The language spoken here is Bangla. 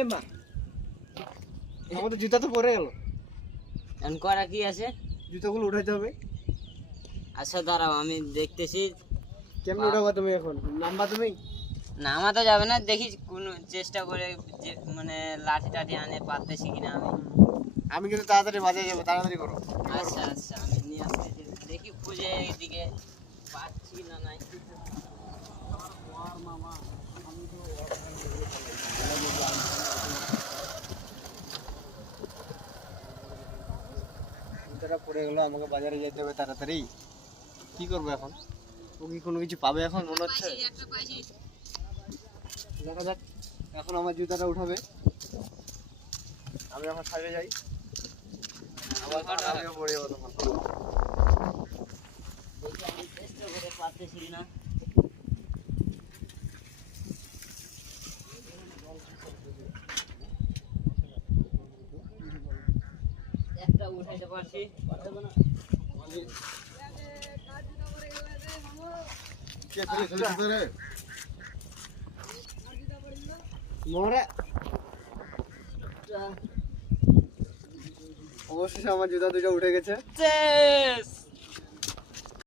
এ মা আমাদের জুতা তো পরে গেল, এখন করা কি আছে? জুতাগুলো উঠাইতে হবে। আচ্ছা দাঁড়াও আমি দেখতেছি। কেমনে উঠাবা তুমি? এখন নামবা তুমি? নামা তো যাবে না, দেখি কোন চেষ্টা করে যে মানে লাঠি টাঠি আনে পারতেছি কিনা আমি। আমি কিন্তু তাড়াতাড়ি বাজারে যাবো, তাড়াতাড়ি করো। আচ্ছা আচ্ছা আমি নিয়ে আসতেছি, দেখি খুঁজে এদিকে পাচ্ছি না নাই। জুতাটা পরে গেলো, আমাকে বাজারে যেতে হবে তাড়াতাড়ি। কি করবো এখন? ও কি কোনো কিছু পাবে এখন মনে হচ্ছে? একটা পাইছি। দেখা যাক। এখন আমার জুতাটা উঠাবে, আমি এখন সাইডে যাই। আবার আমিও পরে যাবো তখন। দেখি আমি চেষ্টা করে পারতেছি কিনা। একটা উঠাইতে পারছি। মোরে অবশেষে আমার জুতা দুটো উঠে গেছে। চেস